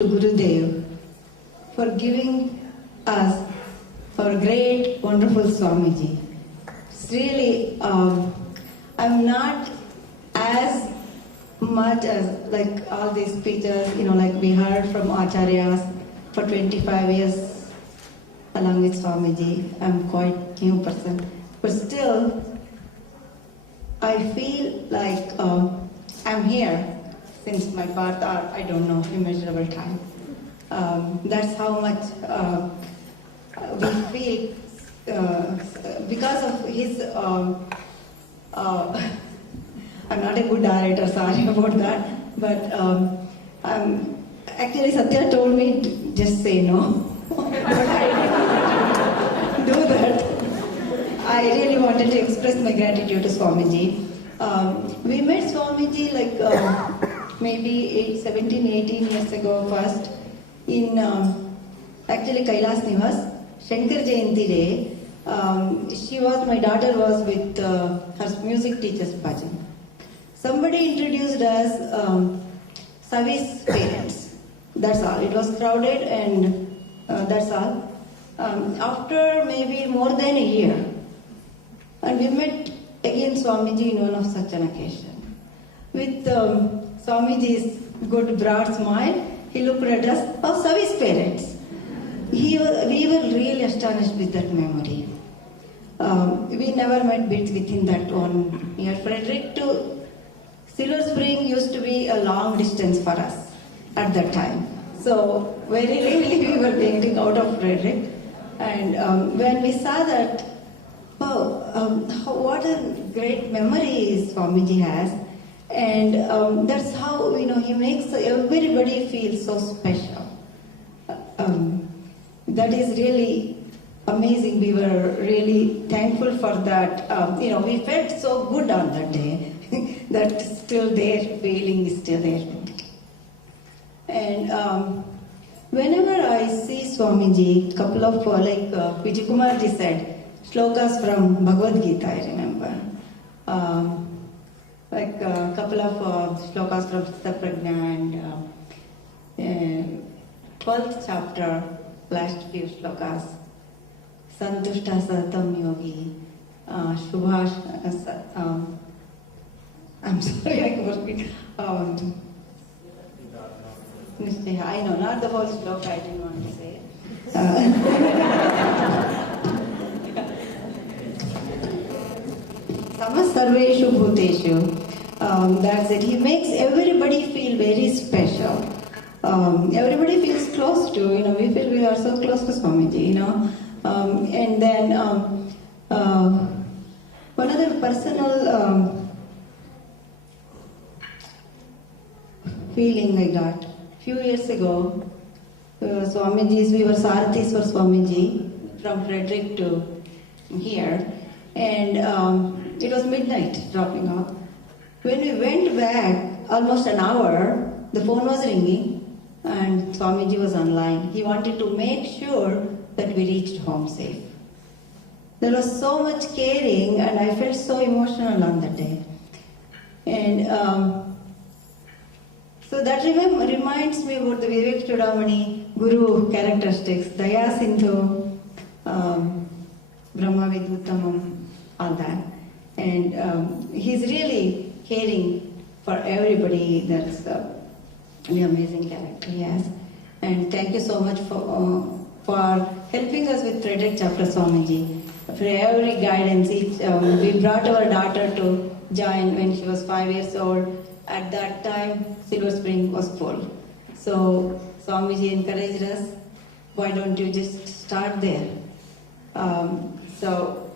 Gurudev for giving us our great, wonderful Swamiji. It's really, I'm not as much as like all these speeches, like we heard from Acharyas for 25 years along with Swamiji. I'm quite new person, but still, I feel like I'm here since my birth, or I don't know, immeasurable time. That's how much we feel because of his. I'm not a good narrator, sorry about that. But actually, Satya told me to just say no. But I didn't do that. I really wanted to express my gratitude to Swamiji. We met Swamiji like maybe 17, 18 years ago first in actually Kailas Nivas, Shankar Jayanti Day. My daughter was with her music teacher's bhajan. Somebody introduced us Savi's parents. That's all. It was crowded and that's all. After maybe more than a year, and we met again Swamiji in one of such an occasion. With Swamiji's good broad smile, he looked at us, oh, Savi's parents. We were really astonished with that memory. We never met within that 1 year. Frederick to Silver Spring used to be a long distance for us at that time. So very rarely we were getting out of Frederick. And when we saw that, what a great memory Swamiji has. And that's how, he makes everybody feel so special. That is really amazing. We were really thankful for that. We felt so good on that day. That still there, feeling is still there. And whenever I see Swamiji, couple of like Vijay Kumarji said, shlokas from Bhagavad Gita, I remember. Like a couple of shlokas from Prajna and 12th chapter, last few shlokas. Santushta Satam Yogi, Shubhash, I'm sorry, I forget. I know, not the whole shloka, I didn't want to say it. Samas Sarveshu Bhuteshu, that's it. He makes everybody feel very special. Everybody feels close to, we feel we are so close to Swamiji, and then one other personal feeling I got. Few years ago, Swamiji's, we were Sarathis for Swamiji from Frederick to here, and it was midnight dropping off. When we went back, almost an hour, the phone was ringing and Swamiji was online. He wanted to make sure that we reached home safe. There was so much caring and I felt so emotional on that day. And so that reminds me about the Vivek Chudamani Guru characteristics, Daya Sindhu, Brahma Viduttamam, all that. And he's really caring for everybody. That's an amazing character he has. And thank you so much for helping us with Frederick Chapter Swamiji. For every guidance, we brought our daughter to join when she was 5 years old. At that time, Silver Spring was full. So Swamiji encouraged us, why don't you just start there? So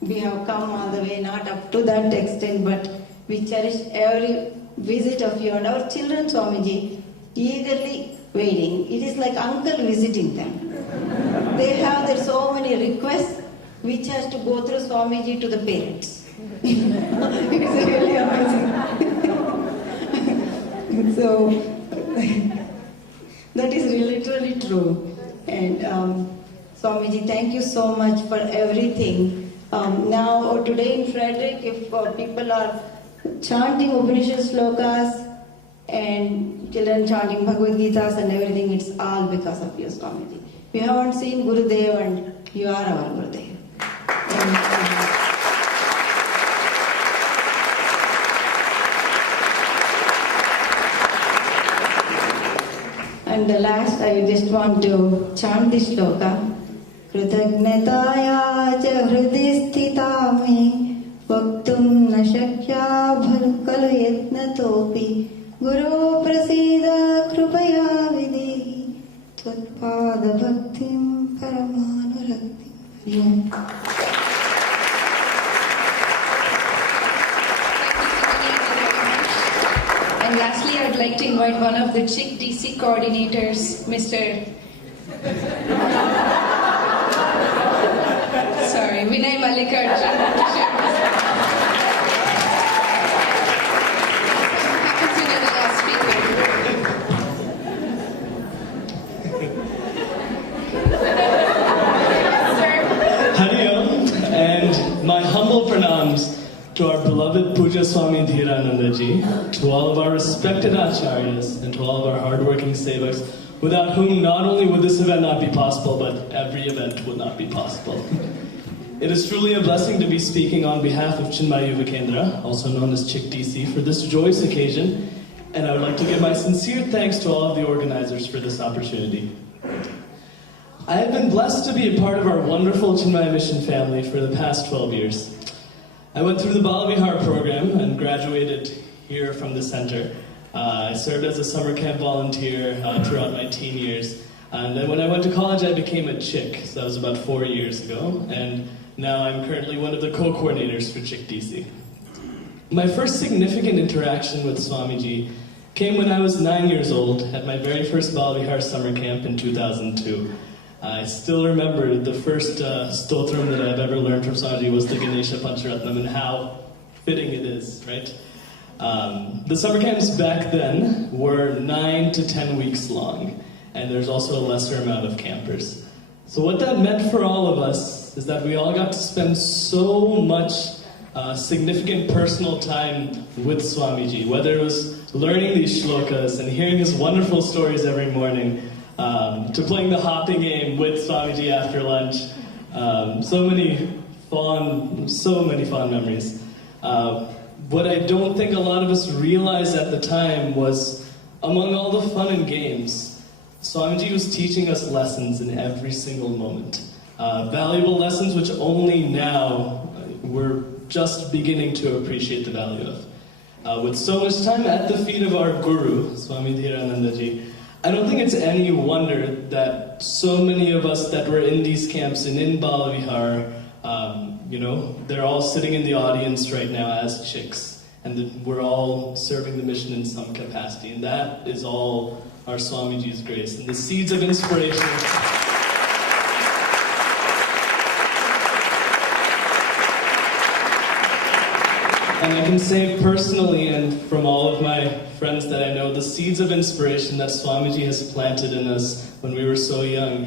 we have come all the way, not up to that extent, but we cherish every visit of you. And our children, Swamiji, eagerly waiting. It is like uncle visiting them. They have their so many requests, which has to go through Swamiji to the parents. It's really amazing. So, that is literally true. And Swamiji, thank you so much for everything. Now, today in Frederick, if people are chanting Upanishad slokas, and children chanting Bhagavad Gitas and everything, it's all because of you, Swamiji. We haven't seen Gurudev and you are our Gurudev. And the last, I just want to chant this shloka. Kritagnataya ja hridi sthita me vaktum na shakya bhalkalu yatnatopi Guru prasida krupaya videhi tvatpada bhaktim paramanuragtim. And lastly, I'd like to invite one of the Chick DC coordinators, Mr. Vinay Mallikarjun. Happens to be the last speaker. Hari Om, and my humble pranams to our beloved Pujya Swami Dheerananda ji, to all of our respected acharyas, and to all of our hardworking sevaks, without whom not only would this event not be possible, but every event would not be possible. It is truly a blessing to be speaking on behalf of Chinmaya Yuva Kendra, also known as Chick DC, for this joyous occasion, and I would like to give my sincere thanks to all of the organizers for this opportunity. I have been blessed to be a part of our wonderful Chinmaya Mission family for the past 12 years. I went through the Balavihar program and graduated here from the center. I served as a summer camp volunteer throughout my teen years. And then when I went to college, I became a Chick. So that was about 4 years ago. And now I'm currently one of the co-coordinators for Chick DC. My first significant interaction with Swamiji came when I was 9 years old at my very first Balavihar summer camp in 2002. I still remember the first stotram that I've ever learned from Swamiji was the Ganesha Pancharatnam, and how fitting it is, right? The summer camps back then were 9 to 10 weeks long, and there's also a lesser amount of campers. So what that meant for all of us is that we all got to spend so much significant personal time with Swamiji, whether it was learning these shlokas and hearing his wonderful stories every morning, to playing the hopping game with Swamiji after lunch. So many fond memories. What I don't think a lot of us realized at the time was, among all the fun and games, Swamiji was teaching us lessons in every single moment. Valuable lessons which only now we're just beginning to appreciate the value of. With so much time at the feet of our Guru, Swami Dheerananda ji, I don't think it's any wonder that so many of us that were in these camps and in Balavihar, they're all sitting in the audience right now as chicks, and we're all serving the mission in some capacity, and that is all our Swamiji's grace, and the seeds of inspiration. And I can say personally, and from all of my friends that I know, the seeds of inspiration that Swamiji has planted in us when we were so young,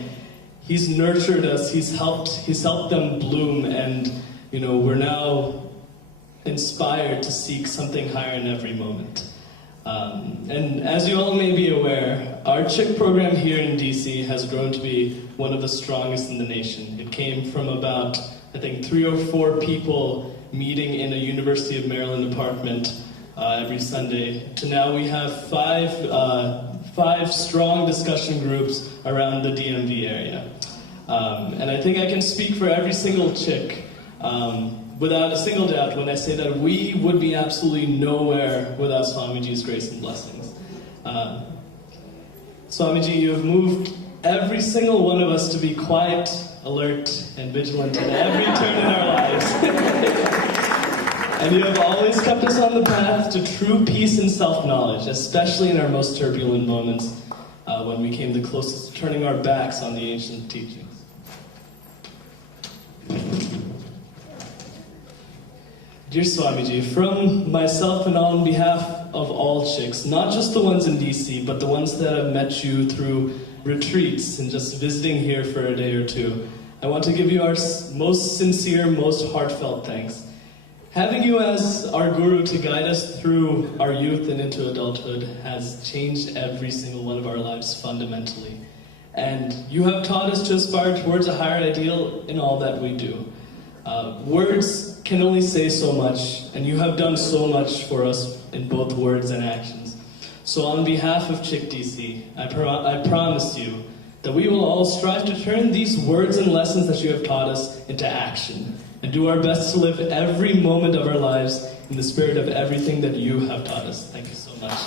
he's nurtured us, he's helped them bloom, and we're now inspired to seek something higher in every moment. And as you all may be aware, our Chick program here in DC has grown to be one of the strongest in the nation. It came from about, I think, 3 or 4 people meeting in a University of Maryland apartment every Sunday, to now we have 5 strong discussion groups around the DMV area. And I think I can speak for every single Chick without a single doubt when I say that we would be absolutely nowhere without Swamiji's grace and blessings. Swamiji, you have moved every single one of us to be quiet, alert, and vigilant at every turn in our lives. And you have always kept us on the path to true peace and self-knowledge, especially in our most turbulent moments, when we came the closest to turning our backs on the ancient teachings. Dear Swamiji, from myself and on behalf of all Chicks, not just the ones in DC, but the ones that have met you through retreats and just visiting here for a day or two, I want to give you our most sincere, most heartfelt thanks. Having you as our guru to guide us through our youth and into adulthood has changed every single one of our lives fundamentally. And you have taught us to aspire towards a higher ideal in all that we do. Words can only say so much, and you have done so much for us in both words and actions. So on behalf of Chick DC, I promise you that we will all strive to turn these words and lessons that you have taught us into action, and do our best to live every moment of our lives in the spirit of everything that you have taught us. Thank you so much.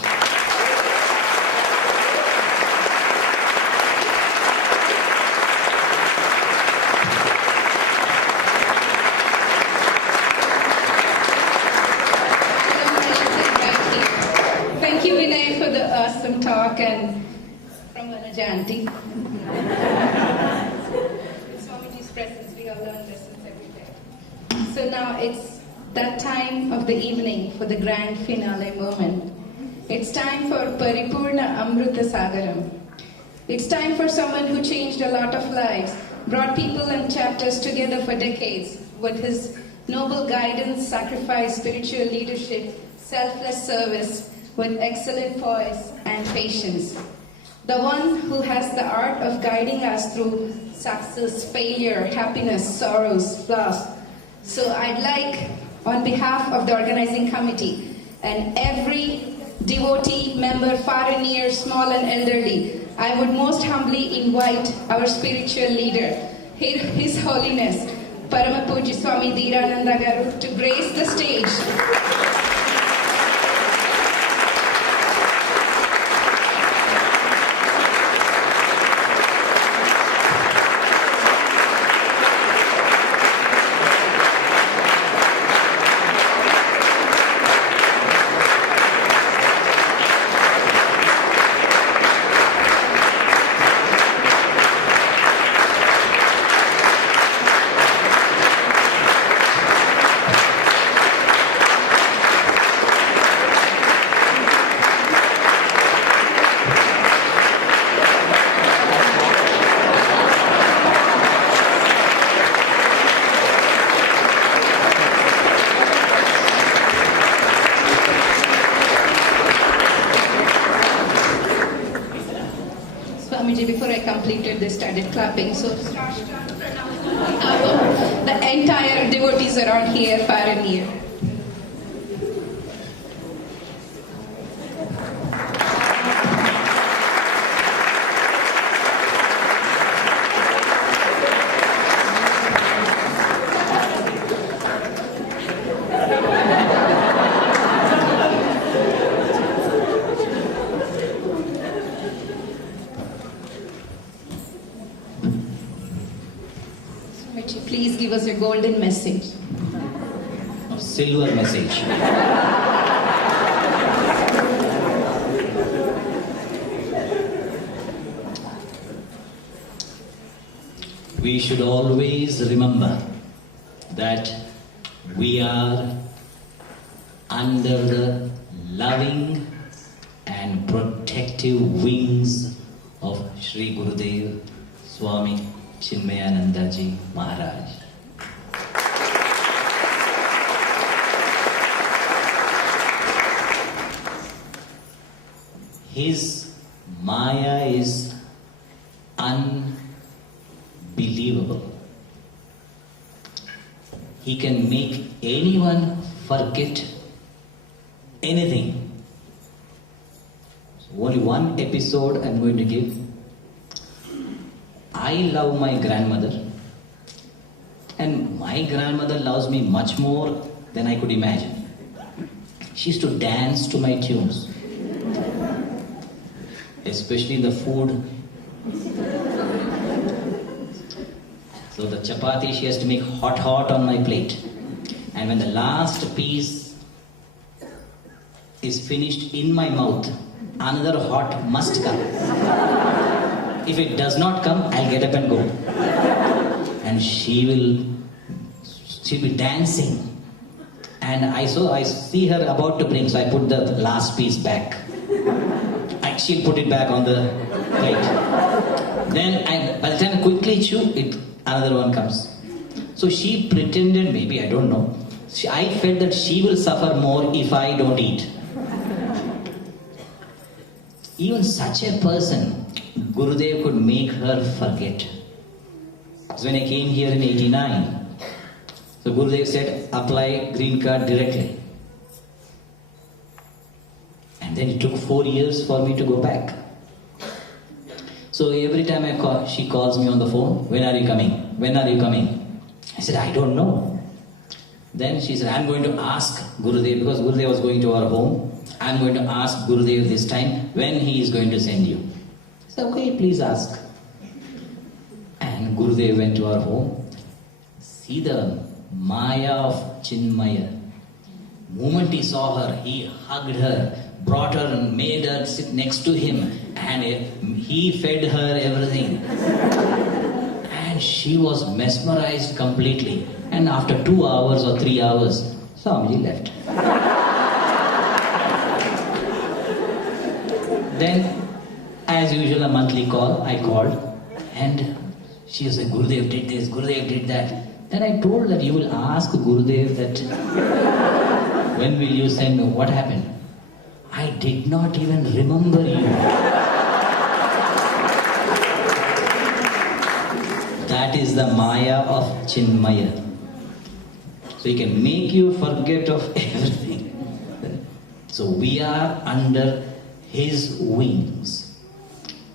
Thank you, Vinay, for the awesome talk, and from Vanajanti. With Swamiji's presence, we all learn lessons every day. So now it's that time of the evening for the grand finale moment. It's time for Paripurna Amrita Sagaram. It's time for someone who changed a lot of lives, brought people and chapters together for decades with his noble guidance, sacrifice, spiritual leadership, selfless service, with excellent poise and patience. The one who has the art of guiding us through success, failure, happiness, sorrows, loss. So I'd like, on behalf of the organizing committee and every devotee member, far and near, small and elderly, I would most humbly invite our spiritual leader, His Holiness, Parama Pujya Swami Dheerananda Garu, to grace the stage. Before I completed, they started clapping. So the entire devotees around here, far and near. Please give us your golden message. Silver message. We should always remember that we are under the loving and protective wings of Sri Gurudev Swami Chinmaya Ji Maharaj. His Maya is unbelievable. He can make anyone forget anything. So only one episode I'm going to give. I love my grandmother, and my grandmother loves me much more than I could imagine. She used to dance to my tunes, especially the food. So the chapati she has to make hot on my plate, and when the last piece is finished in my mouth, another hot must come. If it does not come, I'll get up and go. And she'll be dancing. And I see her about to bring, so I put the last piece back. She'll put it back on the plate. Then by the time I quickly chew, another one comes. So she pretended, maybe, I don't know. I felt that she will suffer more if I don't eat. Even such a person, Gurudev could make her forget. So when I came here in 89, so Gurudev said, apply green card directly. And then it took 4 years for me to go back. So every time I call, she calls me on the phone, when are you coming? When are you coming? I said, I don't know. Then she said, I'm going to ask Gurudev, because Gurudev was going to our home. I'm going to ask Gurudev this time when he is going to send you. I said, okay, please ask. And Gurudev went to our home. See the Maya of Chinmaya. Moment he saw her, he hugged her, brought her and made her sit next to him, and he fed her everything. And she was mesmerized completely. And after 2 hours or 3 hours, Swamiji left. Then, as usual, a monthly call, I called, and she said, Gurudev did this, Gurudev did that. Then I told that you will ask Gurudev that, when will you send me? What happened? I did not even remember you. That is the Maya of Chinmaya. So he can make you forget of everything. So we are under his wings.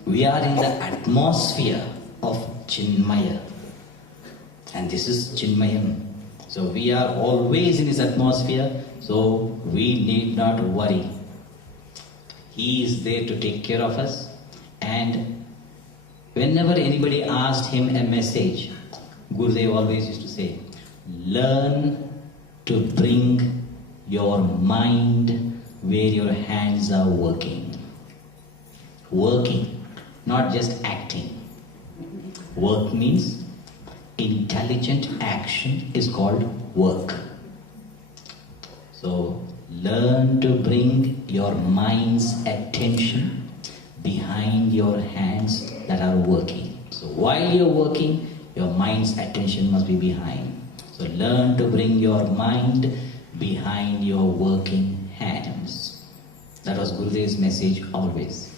We are in the atmosphere of Chinmaya. And this is Chinmayam. So we are always in his atmosphere, so we need not worry. He is there to take care of us. And whenever anybody asked him a message, Gurudev always used to say, learn to bring your mind where your hands are working. Working, not just acting. Work means intelligent action is called work. So learn to bring your mind's attention behind your hands that are working. So while you're working, your mind's attention must be behind. So learn to bring your mind behind your working hands. That was Gurudev's message always.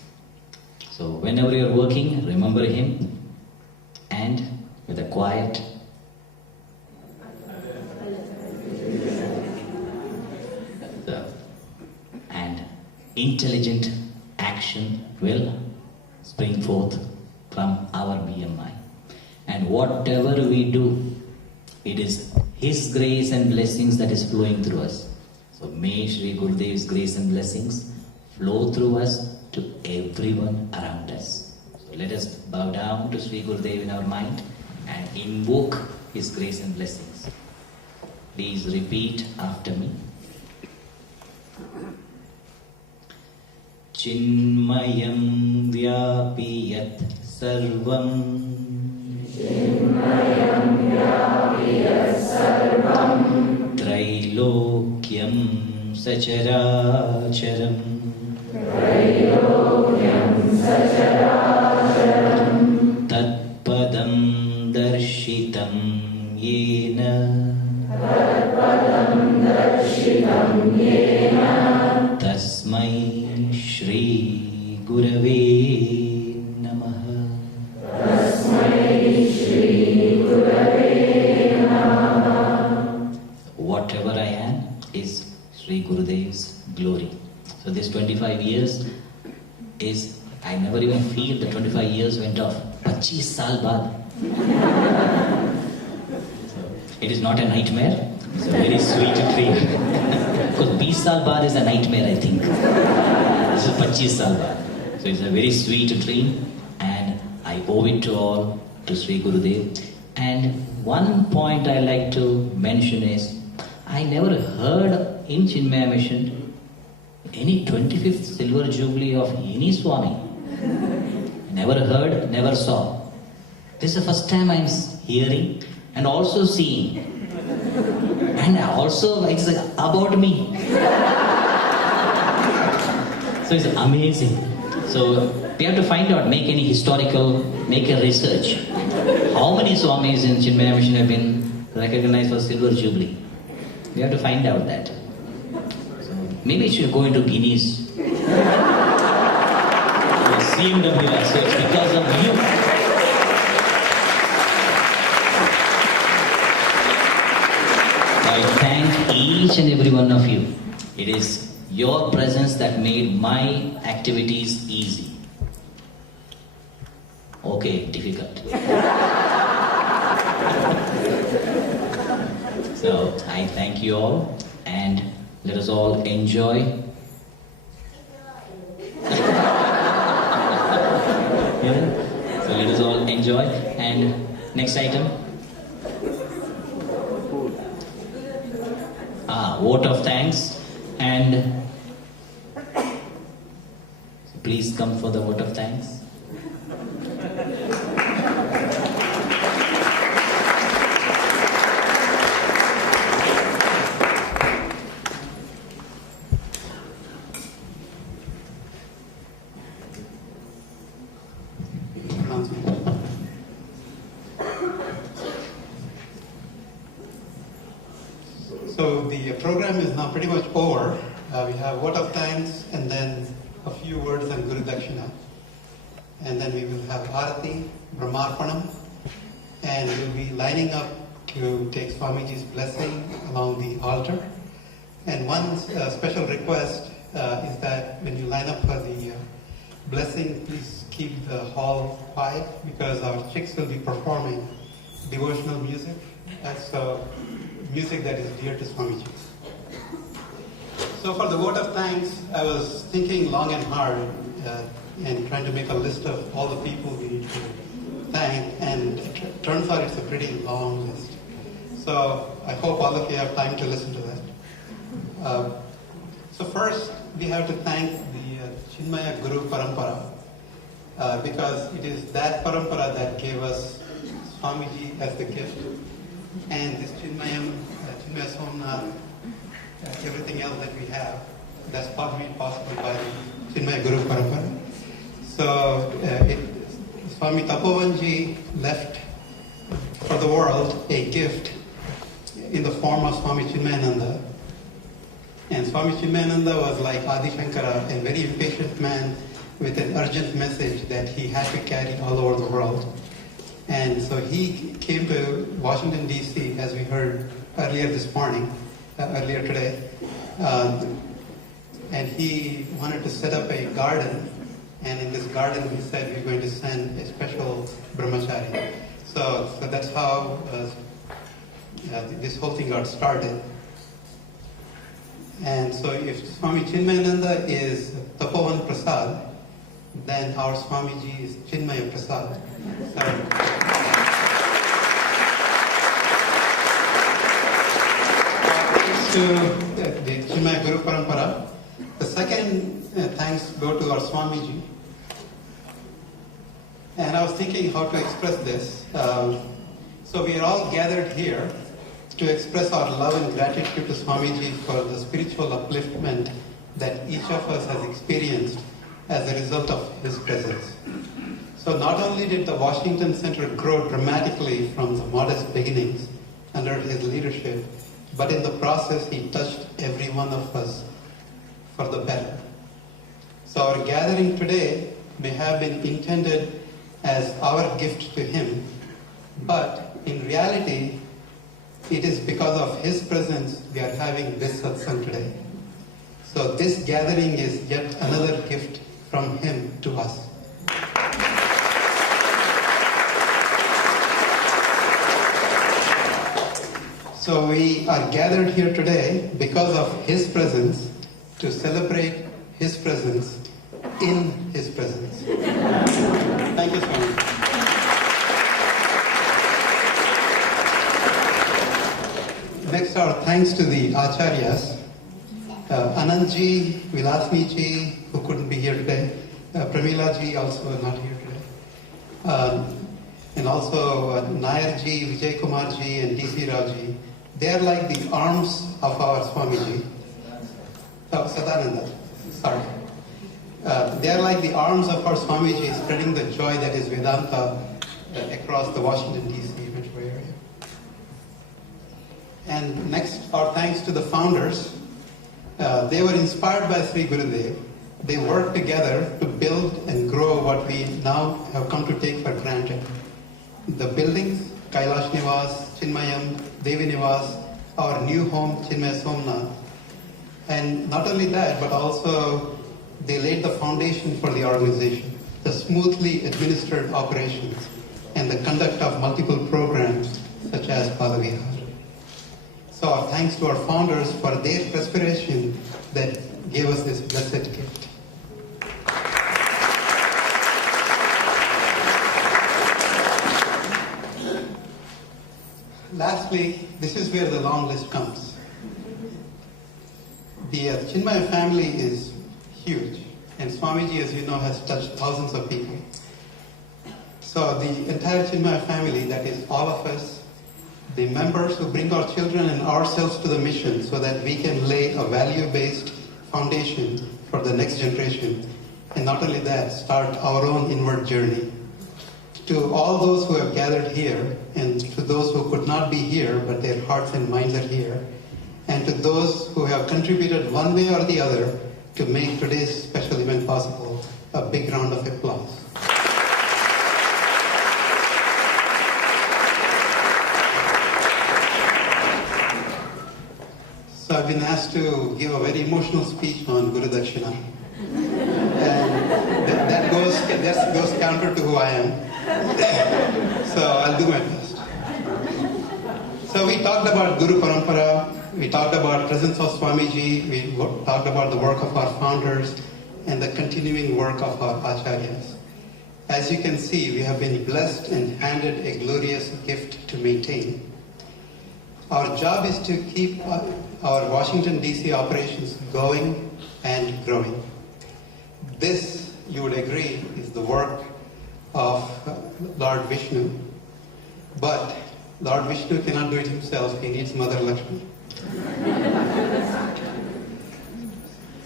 So whenever you're working, remember him, and with a quiet and intelligent action will spring forth from our BMI. And whatever we do, it is his grace and blessings that is flowing through us. So may Shri Gurudev's grace and blessings flow through us to everyone around us. So let us bow down to Shri Gurudev in our mind and invoke his grace and blessings. Please repeat after me. Chinmayam vyapiyat sarvam. Chinmayam vyapiyat sarvam. Trailokyam sacharacharam. Trailokyam sacharacharam. Tatpadam darshitam yena. Tatpadam darshitam yena. Tasmai Shri Gurave Namaha. Tasmai Shri Gurave Namaha. Whatever I am is Shri Gurudev's glory. So this 25 years is, I never even feel the 25 years went off. 25 saal baad. It is not a nightmare. It's a very sweet dream. Because 20 saal baad is a nightmare, I think. This is 25 saal baad. So it's a very sweet dream, and I owe it to all to Sri Gurudev. And one point I like to mention is, I never heard in Chinmaya Mission any 25th Silver Jubilee of any Swami. Never heard, never saw. This is the first time I'm hearing and also seeing. And also it's about me. So it's amazing. So we have to find out, make any historical, make a research. How many Swamis in Chinmaya Mission have been recognized for Silver Jubilee? We have to find out that. So maybe it should go into Guinness. CMW, so it's because of you. I thank each and every one of you. It is your presence that made my activities easy. Okay, difficult. So I thank you all and let us all enjoy. Yeah. So let us all enjoy. And next item. Vote of thanks. And please come for the vote of thanks. So the program is now pretty much over. We have vote of thanks and then a few words on Guru Dakshina. And then we will have Arati, Brahmarpanam, and we'll be lining up to take Swamiji's blessing along the altar. And one special request is that when you line up for the blessing, please keep the hall quiet because our chicks will be performing devotional music. That's music that is dear to Swamiji. So for the vote of thanks, I was thinking long and hard and trying to make a list of all the people we need to thank, and it turns out it's a pretty long list. So I hope all of you have time to listen to that. So first, we have to thank the Chinmaya Guru Parampara because it is that Parampara that gave us Swamiji as the gift. And this Chinmayam, Chinmaya Somnath, everything else that we have, that's made possible by Chinmaya Guru Parampara. So Swami Tapovanji left for the world a gift in the form of Swami Chinmayananda. And Swami Chinmayananda was like Adi Shankara, a very impatient man with an urgent message that he had to carry all over the world. And so he came to Washington, D.C., as we heard earlier this morning, earlier today, and he wanted to set up a garden, and in this garden he said we're going to send a special brahmachari. So that's how this whole thing got started. And so if Swami Chinmayananda is Tapovan Prasad, then our Swamiji is Chinmaya Prasad. Thanks to the Chinmaya Guru Parampara. The second thanks go to our Swamiji. And I was thinking how to express this. So we are all gathered here to express our love and gratitude to Swamiji for the spiritual upliftment that each of us has experienced as a result of his presence. So not only did the Washington Center grow dramatically from the modest beginnings under his leadership, but in the process he touched every one of us for the better. So our gathering today may have been intended as our gift to him, but in reality, it is because of his presence we are having this satsang today. So this gathering is yet another gift from him to us. So we are gathered here today because of his presence, to celebrate his presence in his presence. Thank you, Swami. Next, our thanks to the Acharyas, Anandji, Vilasmiji, who couldn't be here today, Pramilaji, also not here today, and also Nayarji, Vijay Kumarji, and DC Rauji. They are like the arms of our Swamiji. Sadananda, sorry. They are like the arms of our Swamiji, spreading the joy that is Vedanta across the Washington, D.C. metro area. And next, our thanks to the founders. They were inspired by Sri Gurudev. They worked together to build and grow what we now have come to take for granted. The buildings, Kailash Nivas, Chinmayam, Devi Nivas, our new home, Chinmaya Somnath. And not only that, but also they laid the foundation for the organization, the smoothly administered operations, and the conduct of multiple programs such as Padavihar. So our thanks to our founders for their perspiration that gave us this blessed gift. Lastly, this is where the long list comes. The Chinmaya family is huge, and Swamiji, as you know, has touched thousands of people. So the entire Chinmaya family, that is all of us, the members who bring our children and ourselves to the mission so that we can lay a value-based foundation for the next generation, and not only that, start our own inward journey. To all those who have gathered here, and to those who could not be here, but their hearts and minds are here, and to those who have contributed one way or the other to make today's special event possible, a big round of applause. So I've been asked to give a very emotional speech on Guru Dakshina. And that goes counter to who I am. So I'll do my best. So we talked about Guru Parampara, we talked about presence of Swamiji, we talked about the work of our founders and the continuing work of our acharyas. As you can see, we have been blessed and handed a glorious gift to maintain. Our job is to keep our Washington DC operations going and growing. This, you would agree, is the work of Lord Vishnu. But Lord Vishnu cannot do it himself, he needs Mother Lakshmi.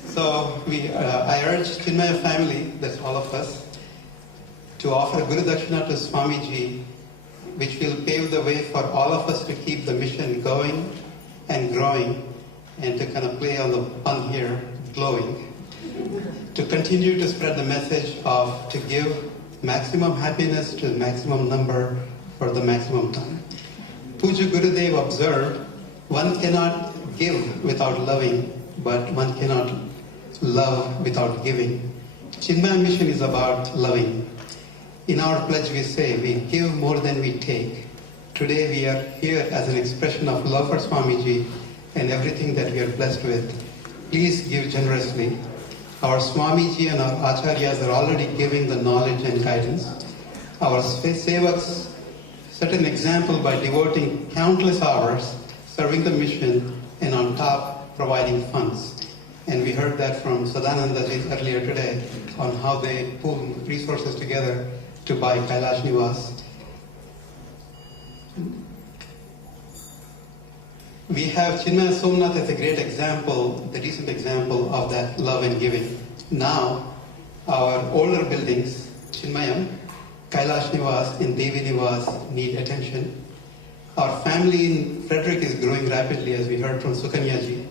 So I urge Chinmaya family, that's all of us, to offer Guru Dakshina to Swamiji, which will pave the way for all of us to keep the mission going and growing, and to kind of play on the pun here, glowing, to continue to spread the message of to give maximum happiness to the maximum number for the maximum time. Pujya Gurudev observed, one cannot give without loving, but one cannot love without giving. Chinmaya mission is about loving. In our pledge we say, we give more than we take. Today we are here as an expression of love for Swamiji and everything that we are blessed with. Please give generously. Our Swamiji and our Acharyas are already giving the knowledge and guidance. Our Sevaks set an example by devoting countless hours serving the mission and on top providing funds. And we heard that from Sadanandaji earlier today on how they pull resources together to buy Kailash Nivas. We have Chinmaya Somnath as a great example, the recent example of that love and giving. Now, our older buildings, Chinmayam, Kailash Nivas and Devi Nivas need attention. Our family in Frederick is growing rapidly, as we heard from Sukanyaji.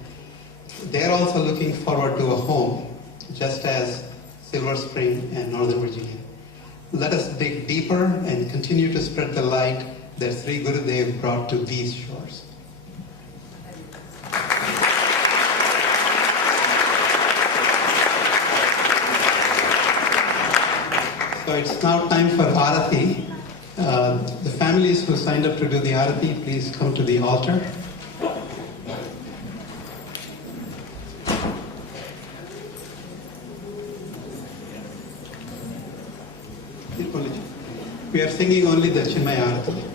They're also looking forward to a home, just as Silver Spring and Northern Virginia. Let us dig deeper and continue to spread the light that Sri Gurudev brought to these shores. So it's now time for Arati. The families who signed up to do the Arati, please come to the altar. We are singing only the Chinmaya Arati.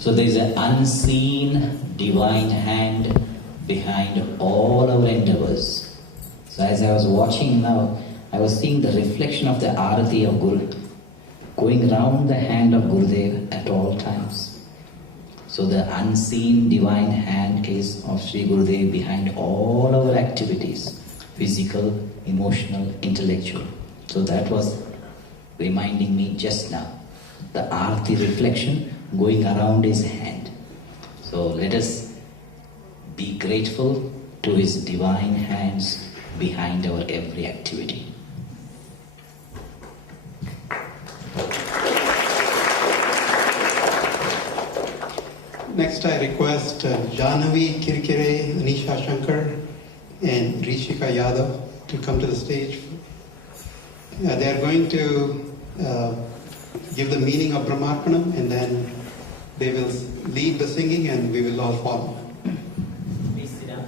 So there is an unseen divine hand behind all our endeavors. So as I was watching now, I was seeing the reflection of the Arati of Guru going round the hand of Gurudev at all times. So the unseen divine hand is of Sri Gurudev behind all our activities, physical, emotional, intellectual. So that was reminding me just now, the Arati reflection going around his hand. So let us be grateful to his divine hands behind our every activity. Next, I request Jahnavi Kirkire, Anisha Shankar, and Rishika Yadav to come to the stage. They are going to give the meaning of Brahmarpanam, and then they will lead the singing and we will all follow. Please sit down.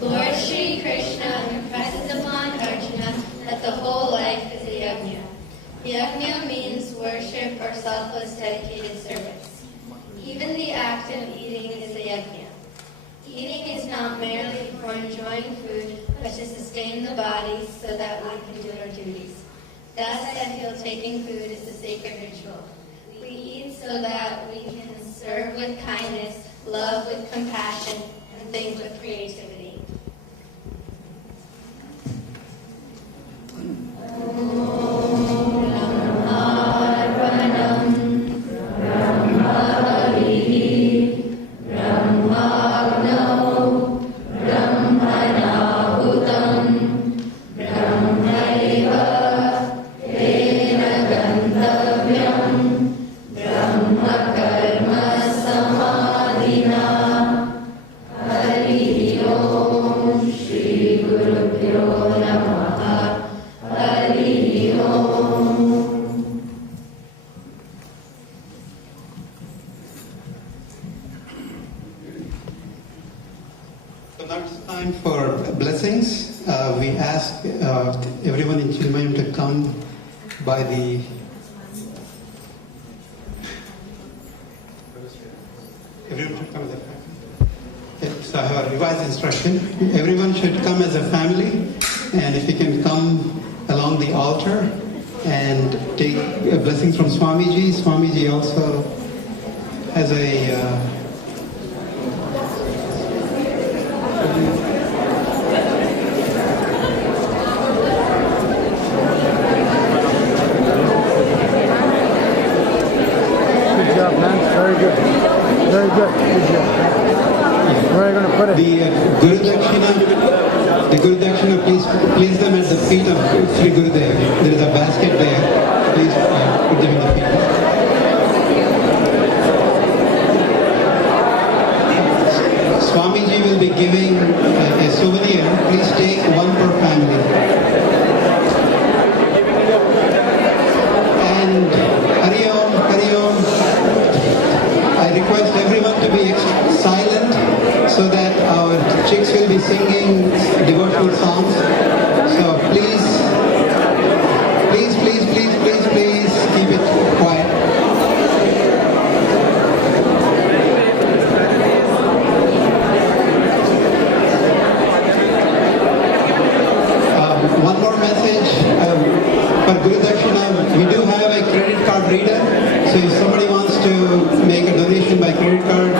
Lord Shri Krishna impresses upon Arjuna that the whole life is a yajna. Yajna means worship or selfless dedicated service. Even the act of eating is a yajna. Eating is not merely for enjoying food, but to sustain the body so that we can do our duties. Thus, I feel taking food is a sacred ritual. We eat so that we can serve with kindness, love with compassion, and think with creativity. So now it's time for blessings. We ask everyone in Chinmayam to come by the everyone should come as a family. So I have a revised instruction. Everyone should come as a family, and if you can come along the altar and take blessings from Swamiji. Swamiji also has a Very good. Very good. Good job. Where are you going to put it? The Guru Dakshina, please place them at the feet of Sri Gurudev. There is a basket there. Please put them in the feet. Swamiji will be giving a souvenir. Please take one per family. And Hari Om, Hari Om. I request request everyone to be silent so that our chicks will be singing devotional songs. So please keep it quiet. One more message for Guru Dakshina. We do have a credit card reader, so if somebody wants to make a donation by credit card,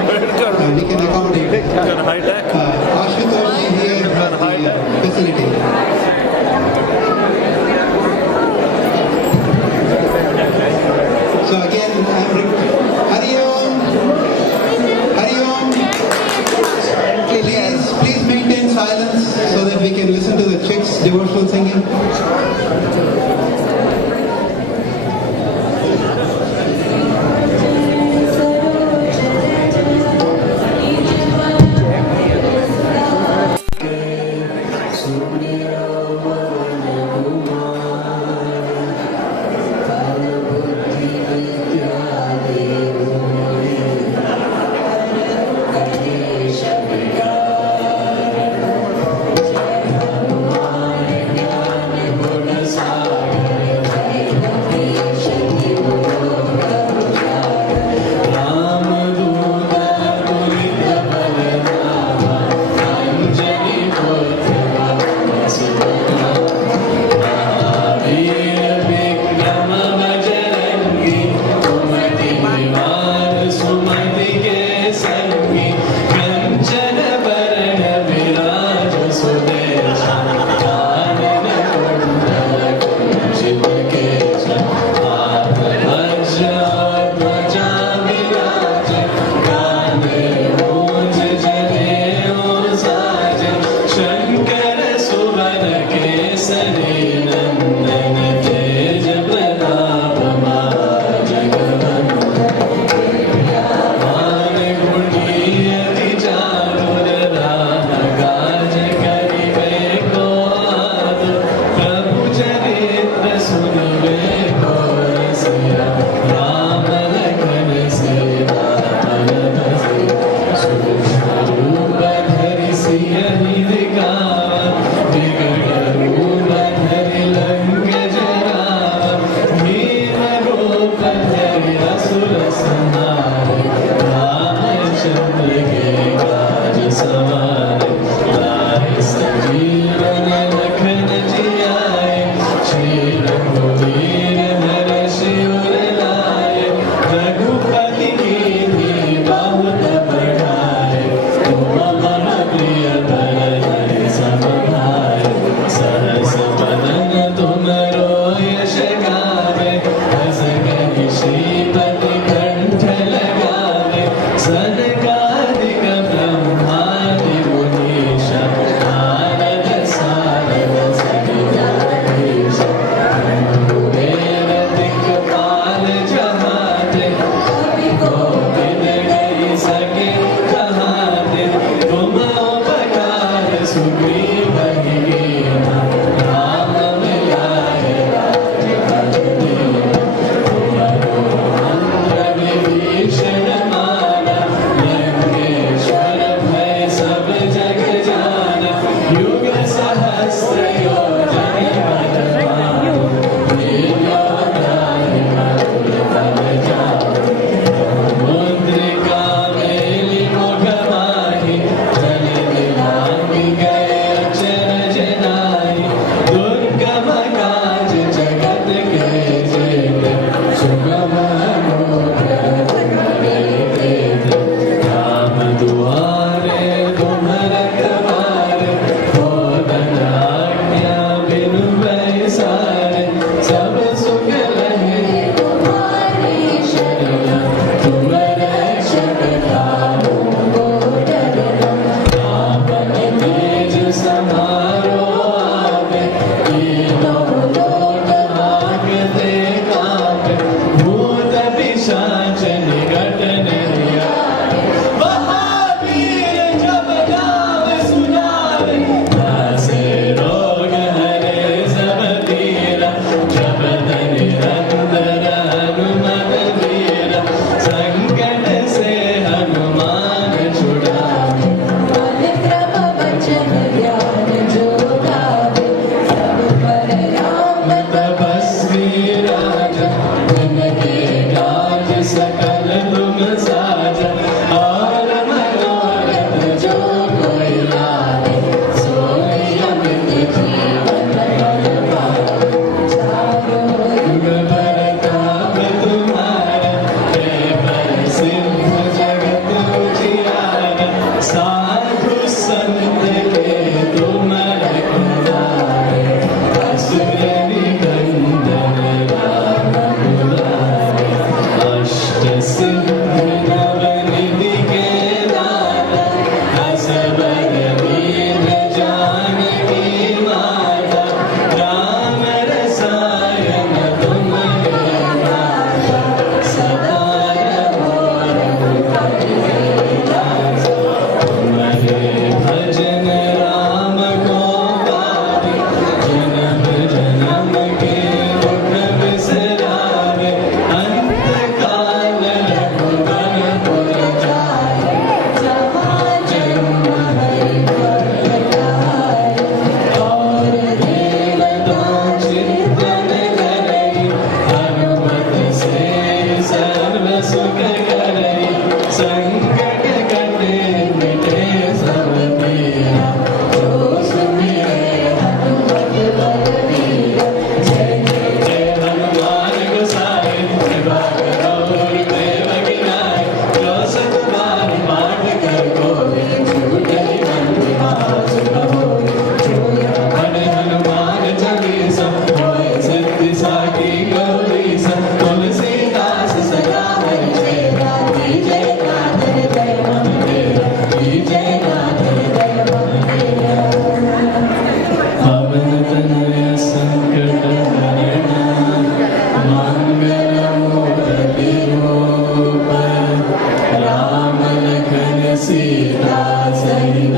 Sita सहित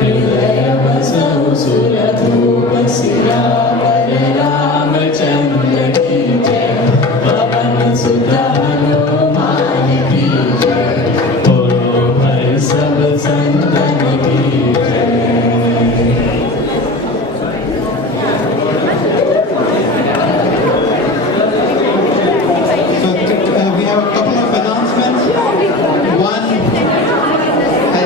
हृदय बसहु सुरधूप सियावर रामचंद्र की जय। पवन सुत हनुमान की जय। बोलो भाई सब संतन की जय। We have a couple of announcements. One, I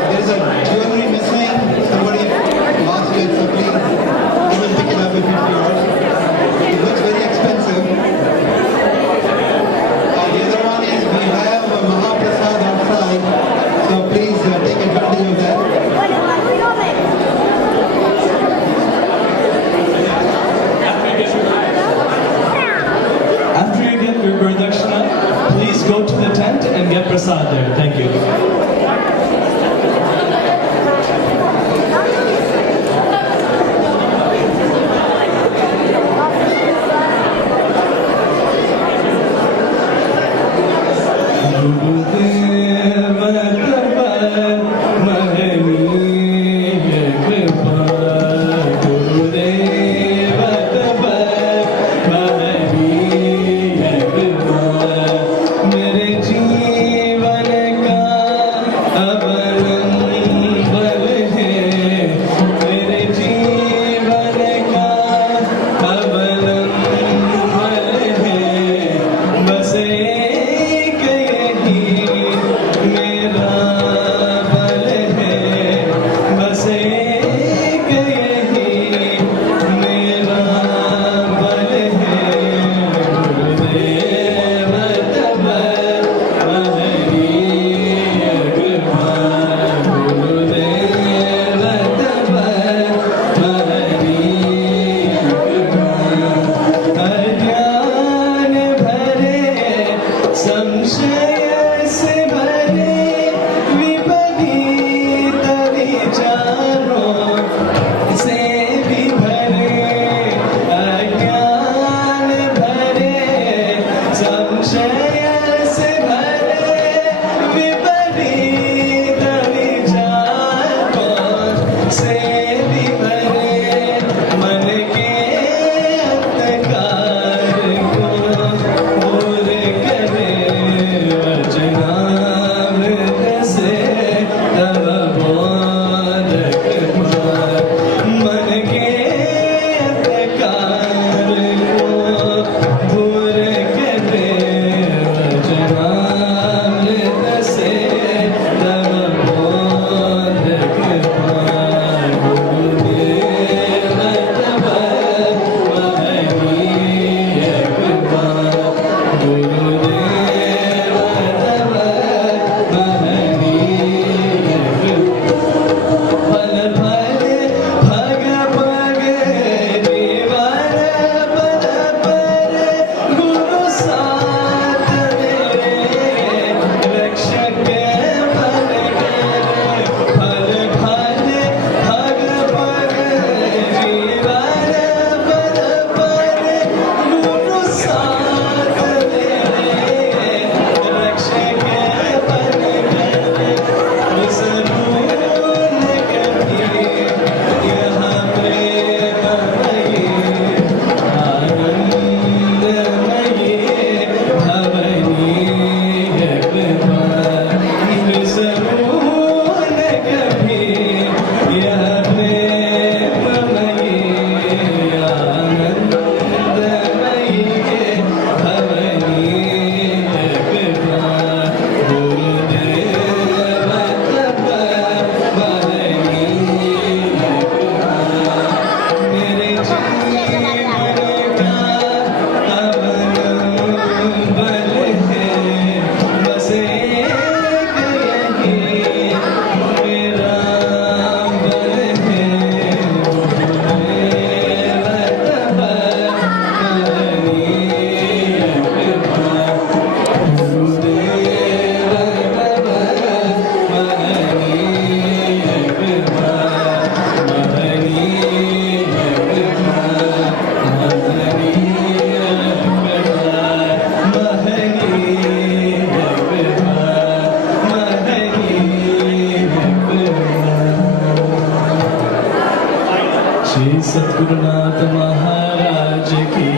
सद्गुरुनाथ महाराज की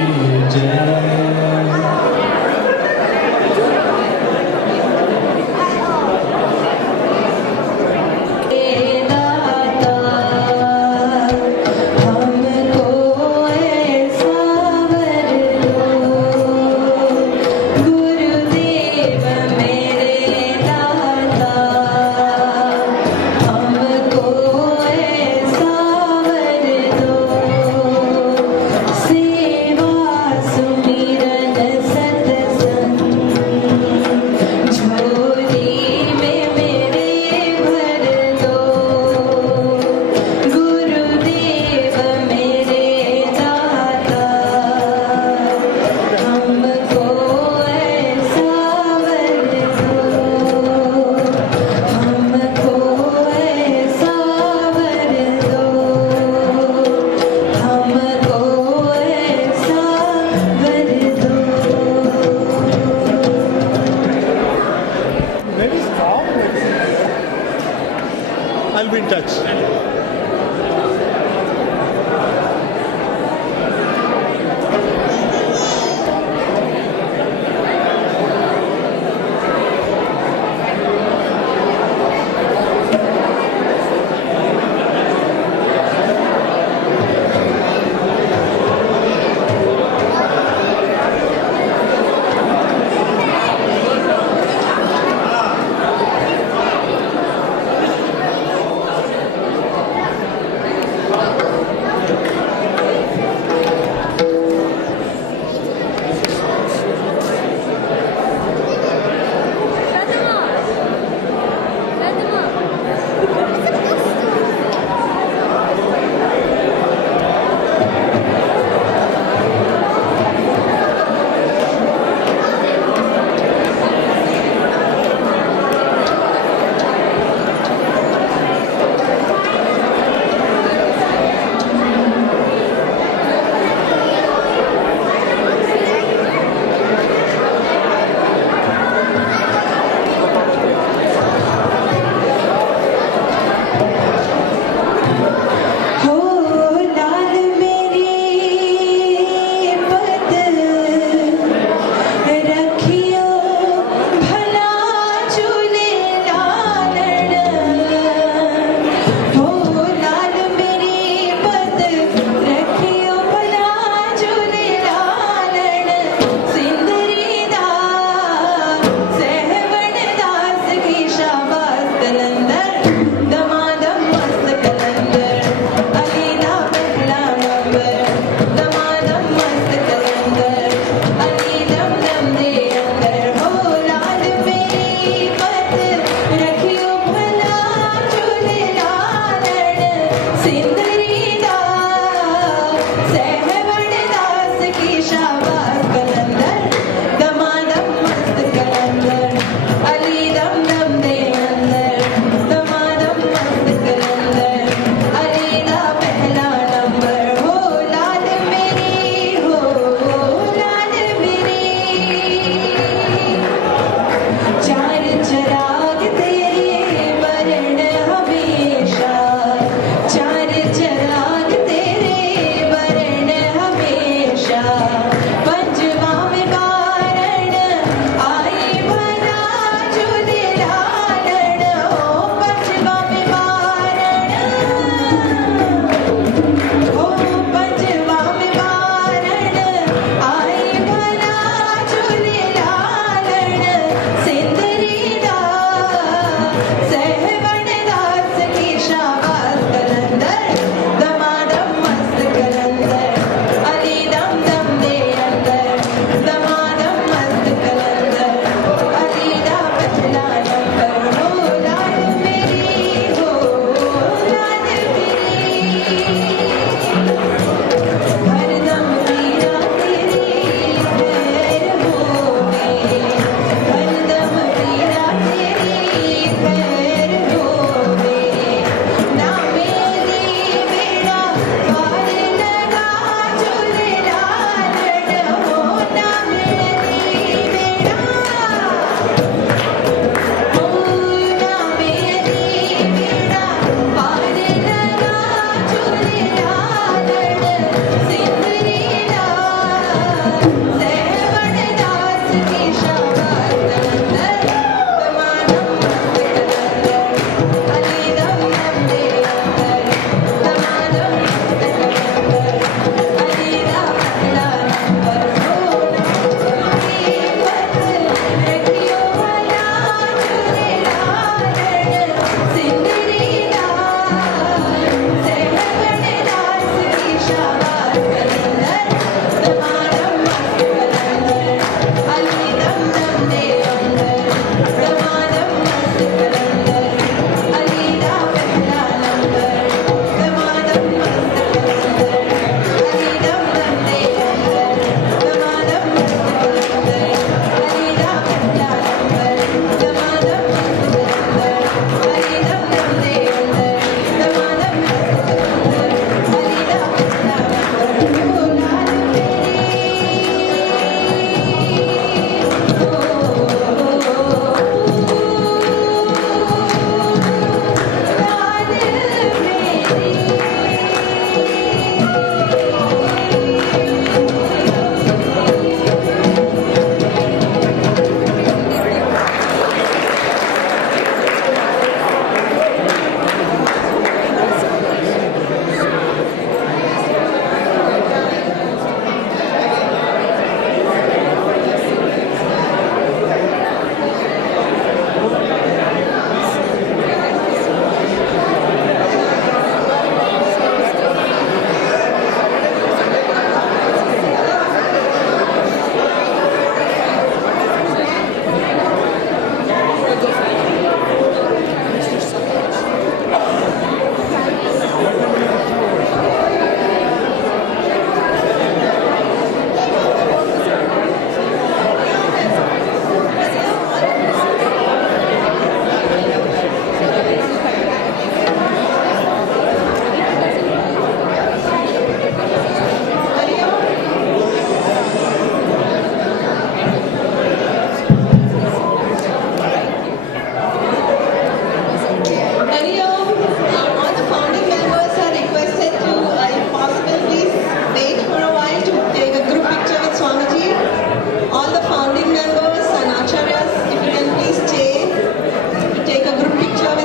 जय। I'll be in touch.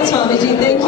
Swamiji. Thank